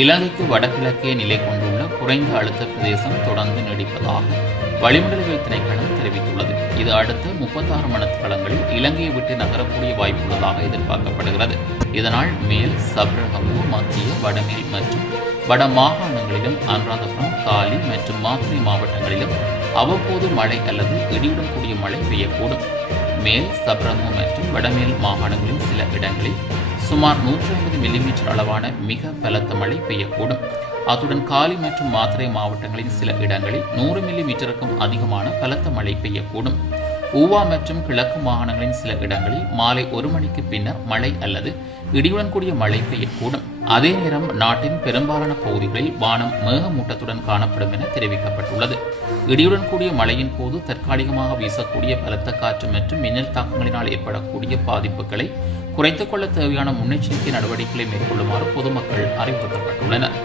இலங்கைக்கு வடகிழக்கே நிலை கொண்டுள்ள குறைந்த அழுத்த பிரதேசம் தொடர்ந்து நீடிப்பதாக வளிமண்டலவியல் திணைக்களம் தெரிவித்துள்ளது. இது அடுத்த 36 மணித்தியாலங்களில் இலங்கையை விட்டு நகரக்கூடிய வாய்ப்புள்ளதாக எதிர்பார்க்கப்படுகிறது. இதனால் மேல் சப்ரகமு, மத்திய, வடமேல் மற்றும் வட மாகாணங்களிலும், அனுராதபுரம், காலி மற்றும் மாத்திரை மாவட்டங்களிலும் அவ்வப்போது மழை அல்லது இடியுடன் கூடிய மழை பெய்யக்கூடும். மேல் சப்ரகமு மற்றும் வடமேல் மாகாணங்களின் சில இடங்களில் சுமார் 150 மில்லிமீட்டர் அளவான மிக பலத்த மழை பெய்யக்கூடும். அத்துடன் காலி மற்றும் மாத்திரை மாவட்டங்களின் சில இடங்களில் 100 மில்லிமீட்டருக்கும் அதிகமான பலத்த மழை பெய்யக்கூடும். ஊவா மற்றும் கிழக்கு மாகாணங்களின் சில இடங்களில் மாலை 1 மணிக்கு பின்னர் மழை அல்லது இடியுடன் கூடிய மழை பெய்யக்கூடும். அதே நேரம் நாட்டின் பெரும்பாலான பகுதிகளில் வானம் மேகமூட்டத்துடன் காணப்படும் என தெரிவிக்கப்பட்டுள்ளது. இடியுடன் கூடிய மழையின் போது தற்காலிகமாக வீசக்கூடிய பலத்த காற்று மற்றும் மின்னல் தாக்கங்களினால் ஏற்படக்கூடிய பாதிப்புகளை குறைத்துக் கொள்ள தேவையான முன்னெச்சரிக்கை நடவடிக்கைகளை மேற்கொள்ளுமாறு பொதுமக்கள் அறிவுறுத்தப்பட்டுள்ளனர்.